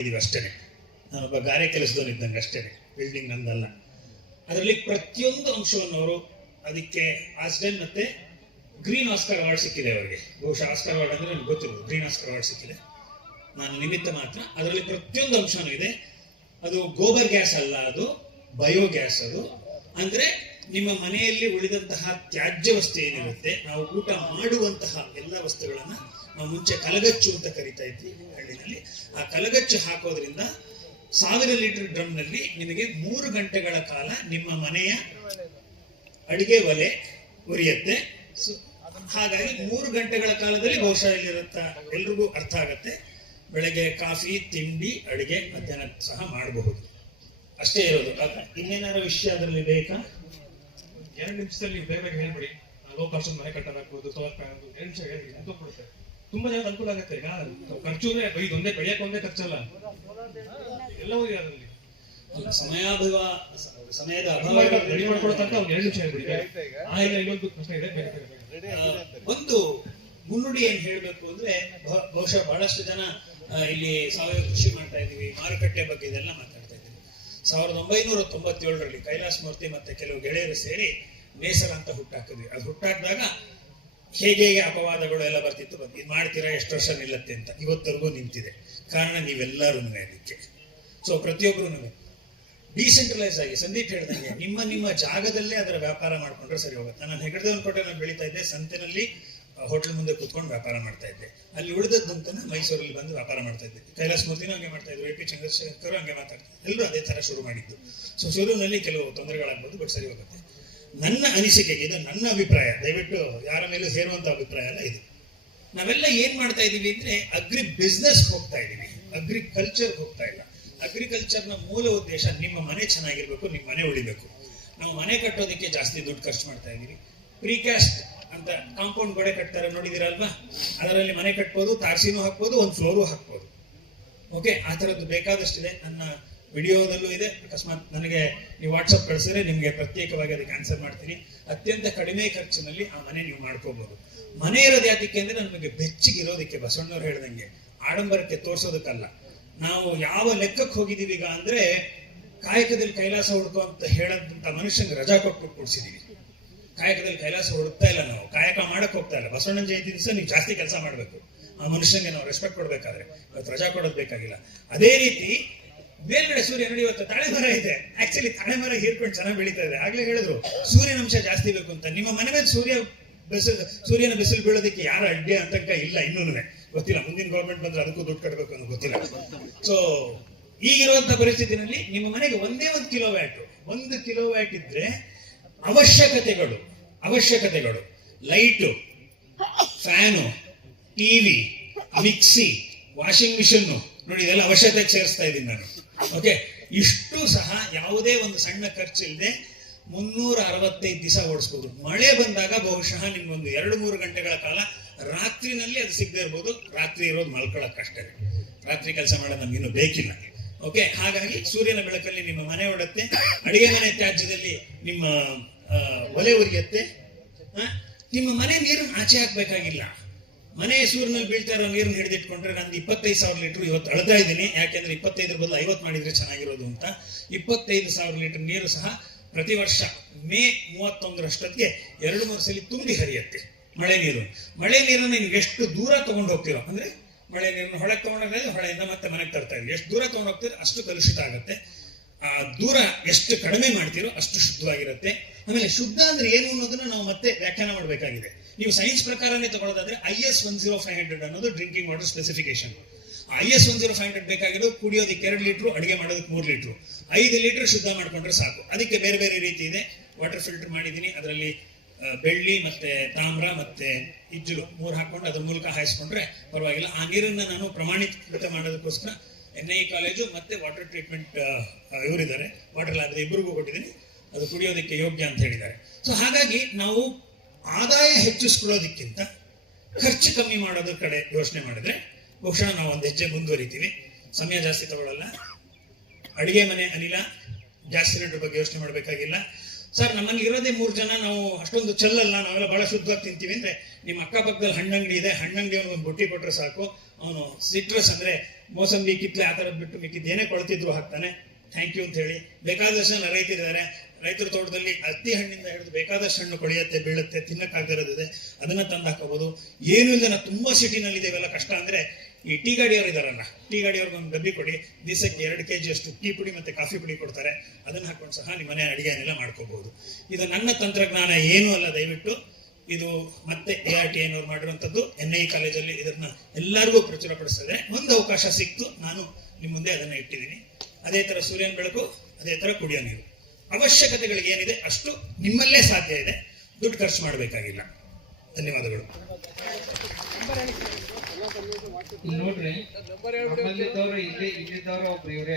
ಇದೀವಿ ಅಷ್ಟೇ. ನಾನೊಬ್ಬ ಗಾರೆ ಕೆಲಸದವನಿದ್ದಂಗೆ ಅಷ್ಟೇ, ಬಿಲ್ಡಿಂಗ್ ನಂದಲ್ಲ. ಅದರಲ್ಲಿ ಪ್ರತಿಯೊಂದು ಅಂಶವನ್ನು ಅವರು ಅದಕ್ಕೆ ಆಸ್ಡೆನ್ ಮತ್ತೆ ಗ್ರೀನ್ ಆಸ್ಕರ್ ಅವಾರ್ಡ್ ಸಿಕ್ಕಿದೆ ಅವರಿಗೆ. ಬಹುಶಃ ಆಸ್ಕರ್ ಅವಾರ್ಡ್ ಅಂದ್ರೆ ನನಗೆ ಗೊತ್ತಿರೋದು, ಗ್ರೀನ್ ಆಸ್ಕರ್ ಅವಾರ್ಡ್ ಸಿಕ್ಕಿದೆ. ನಾನು ನಿಮಿತ್ತ ಮಾತ್ರ. ಅದರಲ್ಲಿ ಪ್ರತಿಯೊಂದು ಅಂಶನೂ ಇದೆ. ಅದು ಗೋಬರ್ ಗ್ಯಾಸ್ ಅಲ್ಲ, ಅದು ಬಯೋಗ್ಯಾಸ್. ಅದು ಅಂದ್ರೆ ನಿಮ್ಮ ಮನೆಯಲ್ಲಿ ಉಳಿದಂತಹ ತ್ಯಾಜ್ಯ ವಸ್ತು ಏನಿರುತ್ತೆ, ನಾವು ಊಟ ಮಾಡುವಂತಹ ಎಲ್ಲ ವಸ್ತುಗಳನ್ನ ನಾವು ಮುಂಚೆ ಕಲಗಚ್ಚು ಅಂತ ಕರಿತಾ ಇದ್ವಿ ಹಳ್ಳಿನಲ್ಲಿ. ಆ ಕಲಗಚ್ಚು ಹಾಕೋದ್ರಿಂದ 1000 ಲೀಟರ್ ಡ್ರಮ್ ನಲ್ಲಿ ನಿಮಗೆ 3 ಗಂಟೆಗಳ ಕಾಲ ನಿಮ್ಮ ಮನೆಯ ಅಡಿಗೆ ಒಲೆ ಉರಿಯುತ್ತೆ. ಹಾಗಾಗಿ 3 ಗಂಟೆಗಳ ಕಾಲದಲ್ಲಿ ಬಹುಶಃ ಇಲ್ಲಿರುತ್ತ ಎಲ್ರಿಗೂ ಅರ್ಥ ಆಗತ್ತೆ. ಬೆಳಗ್ಗೆ ಕಾಫಿ, ತಿಂಡಿ, ಅಡಿಗೆ, ಮಧ್ಯಾಹ್ನ ಸಹ ಮಾಡಬಹುದು. ಅಷ್ಟೇ ಇರೋದು. ಇನ್ನೇನಾದ್ರು ವಿಷಯ ಅದರಲ್ಲಿ ಬೇಕಾ? 2 ನಿಮಿಷದಲ್ಲಿ ನೀವು ಬೇಗ ಬೇಗ ಹೇಳ್ಬಿಡಿ. ಲೋ ಕಾಸ್ಟ್ ಮನೆ ಕಟ್ಟಲಾಗ್ಬೋದು, ಸೋಲಾರ್ ಪ್ಯಾನಲ್ 2 ನಿಮಿಷ ಹೇಳಿ, ಅಂತ ಕೊಡುತ್ತೆ. ತುಂಬಾ ಜನ ಅನುಕೂಲ ಆಗುತ್ತೆ. ಈಗ ಖರ್ಚು ಅಂದ್ರೆ ಇದೊಂದೇ ಬೆಳೆಯಕ್ಕೆ ಒಂದೇ ಖರ್ಚಲ್ಲ, ಎಲ್ಲವೂ ಅದರಲ್ಲಿ. ಸಮಯದ ರೆಡಿ ಮಾಡ್ಕೊಳತ್ತಂತ ಒಂದು 2 ನಿಮಿಷ ಹೇಳ್ಬಿಡಿ. ಇನ್ನೊಂದು ಪ್ರಶ್ನೆ ಇದೆ, ಒಂದು ಮುನ್ನುಡಿ ಏನ್ ಹೇಳ್ಬೇಕು ಅಂದ್ರೆ, ಬಹುಶಃ ಬಹಳಷ್ಟು ಜನ ಇಲ್ಲಿ ಸಾವಯವ ಕೃಷಿ ಮಾಡ್ತಾ ಇದೀವಿ, ಮಾರುಕಟ್ಟೆ ಬಗ್ಗೆ ಇದೆಲ್ಲ ಮಾತಾಡ್ತಾ ಇದ್ದೀವಿ. 1997ರಲ್ಲಿ ಕೈಲಾಸ ಮೂರ್ತಿ ಮತ್ತೆ ಕೆಲವು ಗೆಳೆಯರು ಸೇರಿ ನೇಸರ ಅಂತ ಹುಟ್ಟಾಕಿದ್ವಿ. ಅದು ಹುಟ್ಟಾಕಿದಾಗ ಹೇಗೆ ಅಪವಾದಗಳು ಎಲ್ಲ ಬರ್ತಿತ್ತು, ಇದು ಮಾಡ್ತೀರಾ ಎಷ್ಟು ವರ್ಷ ನಿಲ್ಲತ್ತೆ ಅಂತ. ಇವತ್ತರೆಗೂ ನಿಂತಿದೆ. ಕಾರಣ ನೀವೆಲ್ಲರೂ ಅದಕ್ಕೆ. ಸೊ ಪ್ರತಿಯೊಬ್ಬರು ಡಿಸೆಂಟ್ರಲೈಸ್ ಆಗಿ, ಸಂದೀಪ್ ಹೇಳ್ದಂಗೆ ನಿಮ್ಮ ಜಾಗದಲ್ಲೇ ಅದರ ವ್ಯಾಪಾರ ಮಾಡ್ಕೊಂಡ್ರೆ ಸರಿ ಹೋಗುತ್ತೆ. ನಾನು ಹೆಗಡೆದೇವನ ಕೋಟೆ ನಾನು ಬೆಳೀತಾ ಇದ್ದೆ, ಸಂತೆನಲ್ಲಿ ಹೋಟೆಲ್ ಮುಂದೆ ಕುತ್ಕೊಂಡು ವ್ಯಾಪಾರ ಮಾಡ್ತಾ ಇದ್ದೆ. ಅಲ್ಲಿ ಉಳಿದದ್ದಂತಾನೆ ಮೈಸೂರಲ್ಲಿ ಬಂದು ವ್ಯಾಪಾರ ಮಾಡ್ತಾ ಇದ್ದೆ. ಕೈಲಾಸ ಮೂರ್ತಿನೂ ಹಂಗೆ ಮಾಡ್ತಾ ಇದ್ರು, AP ಚಂದ್ರಶೇಖರ್ ಹಂಗೆ ಮಾತಾಡ್ತಾರೆ, ಎಲ್ಲರೂ ಅದೇ ತರ ಶುರು ಮಾಡಿದ್ದು. ಸೊ ಶುರುವಿನಲ್ಲಿ ಕೆಲವು ತೊಂದರೆಗಳಾಗ್ಬೋದು, ಬಟ್ ಸರಿ ಹೋಗುತ್ತೆ. ನನ್ನ ಅನಿಸಿಕೆಗೆ, ಇದು ನನ್ನ ಅಭಿಪ್ರಾಯ, ದಯವಿಟ್ಟು ಯಾರ ಮೇಲೂ ಹೇರುವಂತ ಅಭಿಪ್ರಾಯ ಅಲ್ಲ ಇದು. ನಾವೆಲ್ಲ ಏನ್ ಮಾಡ್ತಾ ಇದೀವಿ ಅಂದ್ರೆ ಅಗ್ರಿ ಬಿಸ್ನೆಸ್ ಹೋಗ್ತಾ ಇದೀವಿ, ಅಗ್ರಿಕಲ್ಚರ್ ಹೋಗ್ತಾ ಇಲ್ಲ. ಅಗ್ರಿಕಲ್ಚರ್ನ ಮೂಲ ಉದ್ದೇಶ ನಿಮ್ಮ ಮನೆ ಚೆನ್ನಾಗಿರ್ಬೇಕು, ನಿಮ್ಮ ಮನೆ ಉಳಿಬೇಕು. ನಾವು ಮನೆ ಕಟ್ಟೋದಕ್ಕೆ ಜಾಸ್ತಿ ದುಡ್ಡು ಖರ್ಚು ಮಾಡ್ತಾ ಇದೀವಿ. ಪ್ರಿಕಾಸ್ಟ್ ಅಂತ ಕಾಂಪೌಂಡ್ ಗೋಡೆ ಕಟ್ತಾರೆ, ನೋಡಿದಿರಲ್ವಾ? ಅದರಲ್ಲಿ ಮನೆ ಕಟ್ಬೋದು, ತಾರಸಿನೂ ಹಾಕ್ಬೋದು, ಒಂದು ಫ್ಲೋರು ಹಾಕ್ಬೋದು. ಓಕೆ, ಆ ಥರದ್ದು ಬೇಕಾದಷ್ಟಿದೆ. ನನ್ನ ವಿಡಿಯೋದಲ್ಲೂ ಇದೆ. ಅಕಸ್ಮಾತ್ ನನಗೆ ನೀವು ವಾಟ್ಸಪ್ ಕಳಿಸಿದ್ರೆ ನಿಮಗೆ ಪ್ರತ್ಯೇಕವಾಗಿ ಅದಕ್ಕೆ ಆನ್ಸರ್ ಮಾಡ್ತೀನಿ. ಅತ್ಯಂತ ಕಡಿಮೆ ಖರ್ಚಿನಲ್ಲಿ ಆ ಮನೆ ನೀವು ಮಾಡ್ಕೋಬಹುದು. ಮನೆ ಇರೋದು ಯಾತಕ್ಕೆ ಅಂದ್ರೆ ನಮಗೆ ಬೆಚ್ಚಗಿರೋದಕ್ಕೆ, ಬಸವಣ್ಣವ್ರು ಹೇಳ್ದಂಗೆ ಆಡಂಬರಕ್ಕೆ ತೋರ್ಸೋದಕ್ಕಲ್ಲ. ನಾವು ಯಾವ ಲೆಕ್ಕಕ್ಕೆ ಹೋಗಿದೀವಿ ಈಗ ಅಂದ್ರೆ, ಕಾಯಕದಲ್ಲಿ ಕೈಲಾಸ ಹುಡುಕೋ ಅಂತ ಹೇಳದಂತ ಮನುಷ್ಯಂಗೆ ರಜಾ ಕೊಟ್ಬಿಟ್ಟು ಕೊಡ್ಸಿದೀವಿ. ಕಾಯಕದಲ್ಲಿ ಕೈಲಾಸ ಹುಡುಕ್ತಾ ಇಲ್ಲ, ನಾವು ಕಾಯಕ ಮಾಡಕ್ ಹೋಗ್ತಾ ಇಲ್ಲ. ಬಸವಣ್ಣನ ಜಯಂತಿ ದಿವಸ ನೀವು ಜಾಸ್ತಿ ಕೆಲಸ ಮಾಡ್ಬೇಕು. ಆ ಮನುಷ್ಯನಿಗೆ ನಾವು ರೆಸ್ಪೆಕ್ಟ್ ಕೊಡ್ಬೇಕಾದ್ರೆ ಇವತ್ತು ರಜಾ ಕೊಡೋದು ಬೇಕಾಗಿಲ್ಲ. ಅದೇ ರೀತಿ ಮೇಲ್ಗಡೆ ಸೂರ್ಯ ನೋಡಿ, ಇವತ್ತು ತಾಳೆ ಮರ ಇದೆ. ಆಕ್ಚುಲಿ ತಾಳೆ ಮರ ಹೀರ್ಕೊಂಡು ಚೆನ್ನಾಗಿ ಬೆಳೀತಾ ಇದೆ. ಆಗ್ಲೇ ಹೇಳಿದ್ರು ಸೂರ್ಯನ ಅಂಶ ಜಾಸ್ತಿ ಬೇಕು ಅಂತ. ನಿಮ್ಮ ಮನೆ ಮೇಲೆ ಸೂರ್ಯನ ಬಿಸಿಲು ಬೀಳೋದಕ್ಕೆ ಯಾರು ಅಡ್ಡಿ ಅಂತಂಕ ಇಲ್ಲ, ಇನ್ನೂ ಗೊತ್ತಿಲ್ಲ. ಮುಂದಿನ ಗೌರ್ಮೆಂಟ್ ಬಂದ್ರೆ ಅದಕ್ಕೂ ದುಡ್ಡು ಕಟ್ಟಬೇಕು ಅನ್ನೋ ಗೊತ್ತಿಲ್ಲ. ಸೊ ಈಗಿರುವಂತ ಪರಿಸ್ಥಿತಿನಲ್ಲಿ ನಿಮ್ಮ ಮನೆಗೆ ಒಂದೇ 1 ಕಿಲೋವ್ಯಾಟ್ ಇದ್ರೆ ಅವಶ್ಯಕತೆಗಳು light, fan, TV, mixie, washing machine ನೋಡಿ, ಇದೆಲ್ಲ ಅವಶ್ಯಕತೆಗೆ ಸೇರಿಸ್ತಾ ಇದ್ದೀನಿ ನಾನು. ಓಕೆ, ಇಷ್ಟು ಸಹ ಯಾವುದೇ ಒಂದು ಸಣ್ಣ ಖರ್ಚಿಲ್ಲದೆ 365 ದಿವಸ ಓಡಿಸ್ಬೋದು. ಮಳೆ ಬಂದಾಗ ಬಹುಶಃ ನಿಮ್ಗೊಂದು 2-3 ಗಂಟೆಗಳ ಕಾಲ ರಾತ್ರಿನಲ್ಲಿ ಅದು ಸಿಗದೆ ಇರ್ಬೋದು. ರಾತ್ರಿ ಇರೋದು ಮಲ್ಕೊಳ್ಳೋಕ್ಕಷ್ಟೇ, ರಾತ್ರಿ ಕೆಲಸ ಮಾಡೋದು ನಮ್ಗಿನ್ನೂ ಬೇಕಿಲ್ಲ. ಓಕೆ, ಹಾಗಾಗಿ ಸೂರ್ಯನ ಬೆಳಕಲ್ಲಿ ನಿಮ್ಮ ಮನೆ ಓಡುತ್ತೆ. ಅಡಿಗೆ ಮನೆ ತ್ಯಾಜ್ಯದಲ್ಲಿ ನಿಮ್ಮ ಒಲೆ ಉರಿಯುತ್ತೆ. ನಿಮ್ಮ ಮನೆ ನೀರನ್ನು ಆಚೆ ಹಾಕ್ಬೇಕಾಗಿಲ್ಲ. ಮನೆ ಸೂರ್ಯನಲ್ಲಿ ಬೀಳ್ತಾ ಇರೋ ನೀರನ್ನು ಹಿಡಿದಿಟ್ಕೊಂಡ್ರೆ, ನಂದು 25,000 ಲೀಟರ್ ಇವತ್ತು ಅಳ್ತಾ ಇದ್ದೀನಿ. ಯಾಕೆಂದ್ರೆ 25 ಬದಲು 50 ಮಾಡಿದ್ರೆ ಚೆನ್ನಾಗಿರೋದು ಅಂತ. 25,000 ಲೀಟರ್ ನೀರು ಸಹ ಪ್ರತಿ ವರ್ಷ ಮೇ 31ರಷ್ಟೊತ್ತಿಗೆ 2-3 ಸಲ ತುಂಬಿ ಹರಿಯುತ್ತೆ ಮಳೆ ನೀರನ್ನು ನೀವು ಎಷ್ಟು ದೂರ ತಗೊಂಡು ಹೋಗ್ತಿರೋ, ಅಂದ್ರೆ ಮಳೆ ನೀರನ್ನು ಹೊಳೆಗೆ ತಗೊಂಡೋಗಿದ್ರೆ ಹೊಳೆಯಿಂದ ಮತ್ತೆ ಮನೆಗೆ ತರ್ತಾ ಇದ್ದೀವಿ. ಎಷ್ಟು ದೂರ ತಗೊಂಡು ಹೋಗ್ತೀರೋ ಅಷ್ಟು ಕಲುಷಿತ ಆಗುತ್ತೆ. ಆ ದೂರ ಎಷ್ಟು ಕಡಿಮೆ ಮಾಡ್ತೀರೋ ಅಷ್ಟು ಶುದ್ಧವಾಗಿರುತ್ತೆ. ಆಮೇಲೆ ಶುದ್ಧ ಅಂದ್ರೆ ಏನು ಅನ್ನೋದನ್ನ ನಾವು ಮತ್ತೆ ವ್ಯಾಖ್ಯಾನ ಮಾಡಬೇಕಾಗಿದೆ. ನೀವು ಸೈನ್ಸ್ ಪ್ರಕಾರನೇ ತಗೊಳ್ಳೋದಾದ್ರೆ IS 10500 ಅನ್ನೋದು ಡ್ರಿಂಕಿಂಗ್ ವಾಟರ್ ಸ್ಪೆಸಿಫಿಕೇಶನ್. IS 10500 ಬೇಕಾಗಿರೋದು ಕುಡಿಯೋದಕ್ಕೆ 2 ಲೀಟರ್, ಅಡಿಗೆ ಮಾಡೋದಕ್ಕೆ 3 ಲೀಟರ್. 5 ಲೀಟರ್ ಶುದ್ಧ ಮಾಡ್ಕೊಂಡ್ರೆ ಸಾಕು. ಅದಕ್ಕೆ ಬೇರೆ ಬೇರೆ ರೀತಿ ಇದೆ. ವಾಟರ್ ಫಿಲ್ಟರ್ ಮಾಡಿದ್ದೀನಿ, ಅದರಲ್ಲಿ ಬೆಳ್ಳಿ ಮತ್ತೆ ತಾಮ್ರ ಮತ್ತೆ ಇಜ್ಜಲು 3 ಹಾಕೊಂಡು ಅದ್ರ ಮೂಲಕ ಹಾಯಿಸ್ಕೊಂಡ್ರೆ ಪರವಾಗಿಲ್ಲ. ಆ ನೀರನ್ನ ನಾನು ಪ್ರಮಾಣೀಕೃತ ಮಾಡೋದಕ್ಕೋಸ್ಕರ NIE ಕಾಲೇಜು ಮತ್ತೆ ವಾಟರ್ ಟ್ರೀಟ್ಮೆಂಟ್ ಇವರಿದ್ದಾರೆ, ವಾಟರ್ ಲ್ಯಾಬ್ ಇಬ್ಬರಿಗೂ ಕೊಟ್ಟಿದ್ದೀನಿ. ಅದು ಕುಡಿಯೋದಕ್ಕೆ ಯೋಗ್ಯ ಅಂತ ಹೇಳಿದ್ದಾರೆ. ಸೊ ಹಾಗಾಗಿ ನಾವು ಆದಾಯ ಹೆಚ್ಚಿಸ್ಕೊಳ್ಳೋದಕ್ಕಿಂತ ಖರ್ಚು ಕಮ್ಮಿ ಮಾಡೋದ್ರ ಕಡೆ ಯೋಚನೆ ಮಾಡಿದ್ರೆ ಬಹುಶಃ ನಾವು ಒಂದು ಹೆಜ್ಜೆ ಮುಂದುವರಿತೀವಿ. ಸಮಯ ಜಾಸ್ತಿ ತಗೊಳ್ಳಲ್ಲ. ಅಡಿಗೆ ಮನೆ ಅನಿಲ, ಗ್ಯಾಸ್ ಸಿಲಿಂಡರ್ ಬಗ್ಗೆ ಯೋಚನೆ ಮಾಡಬೇಕಾಗಿಲ್ಲ. ಸರ್ ನಮ್ಮಲ್ಲಿ ಇರೋದೇ 3 ಜನ, ನಾವು ಅಷ್ಟೊಂದು ಚೆಲ್ಲಲ್ಲ, ನಾವೆಲ್ಲ ಬಹಳ ಶುದ್ಧವಾಗಿ ತಿಂತೀವಿ ಅಂದ್ರೆ ನಿಮ್ಮ ಅಕ್ಕಪಕ್ಕದಲ್ಲಿ ಹಣ್ಣಂಗಡಿ ಇದೆ, ಹಣ್ಣಂಗಡಿ ಅವನು ಒಂದು ಬುಟ್ಟಿ ಕೊಟ್ರೆ ಸಾಕು, ಅವನು ಸಿಟ್ರಸ್ ಅಂದ್ರೆ ಮೋಸಂಬಿ ಕಿತ್ಲೆ ಆ ಥರದ್ದು ಬಿಟ್ಟು ಮಿಕ್ಕಿದ್ದು ಏನೇ ಕೊಳ್ತಿದ್ರು ಹಾಕ್ತಾನೆ, ಥ್ಯಾಂಕ್ ಯು ಅಂತ ಹೇಳಿ. ಬೇಕಾದಷ್ಟು ಜನ ರೈತರಿದ್ದಾರೆ, ರೈತರ ತೋಟದಲ್ಲಿ ಹತ್ತಿ ಹಣ್ಣಿಂದ ಹಿಡಿದು ಬೇಕಾದಷ್ಟು ಹಣ್ಣು ಕೊಳೆಯುತ್ತೆ, ಬೀಳುತ್ತೆ, ತಿನ್ನಕ್ಕಾಗದಿರೋದಿದೆ, ಅದನ್ನ ತಂದು ಹಾಕೋಬಹುದು. ಏನು ಇಲ್ಲ, ತುಂಬಾ ಸಿಟಿನಲ್ಲಿ ಇದೆಲ್ಲ ಕಷ್ಟ ಅಂದ್ರೆ ಈ ಟೀ ಗಾಡಿಯವರು ಇದಾರಲ್ಲ, ಟೀ ಗಾಡಿಯವ್ರಿಗೆ ಒಂದು ಡಬ್ಬಿ ಕೊಡಿ, ದಿವಸಕ್ಕೆ 2 kg ಅಷ್ಟು ಟೀ ಪುಡಿ ಮತ್ತೆ ಕಾಫಿ ಪುಡಿ ಕೊಡ್ತಾರೆ, ಅದನ್ನ ಹಾಕೊಂಡು ಸಹ ನಿಮ್ಮ ಮನೆ ಅಡಿಗೆನೆಲ್ಲ ಮಾಡ್ಕೋಬಹುದು. ಇದು ನನ್ನ ತಂತ್ರಜ್ಞಾನ ಏನೂ ಅಲ್ಲ, ದಯವಿಟ್ಟು ಇದು ಮತ್ತೆ ART ಏನವ್ರು ಮಾಡಿರುವಂತದ್ದು, NI ಕಾಲೇಜಲ್ಲಿ ಇದನ್ನ ಎಲ್ಲರಿಗೂ ಪ್ರಚುರಪಡಿಸಿದ್ರೆ ಒಂದು ಅವಕಾಶ ಸಿಕ್ತು, ನಾನು ನಿಮ್ಮ ಮುಂದೆ ಅದನ್ನ ಇಟ್ಟಿದ್ದೀನಿ. ಅದೇ ತರ ಸೂರ್ಯನ ಬೆಳಕು, ಅದೇ ತರ ಕುಡಿಯೋ ನೀರು, ಅವಶ್ಯಕತೆಗಳಿಗೆ ಏನಿದೆ ಅಷ್ಟು ನಿಮ್ಮಲ್ಲೇ ಸಾಧ್ಯ ಇದೆ, ದುಡ್ಡು ಖರ್ಚು ಮಾಡಬೇಕಾಗಿಲ್ಲ. ಧನ್ಯವಾದಗಳು. ಇಲ್ಲಿ ನೋಡ್ರಿ, ನಮ್ಮಲ್ಲಿದ್ದವ್ರು ಇಲ್ಲಿದ್ದವ್ರು ಒಬ್ರು ಇವ್ರೆ.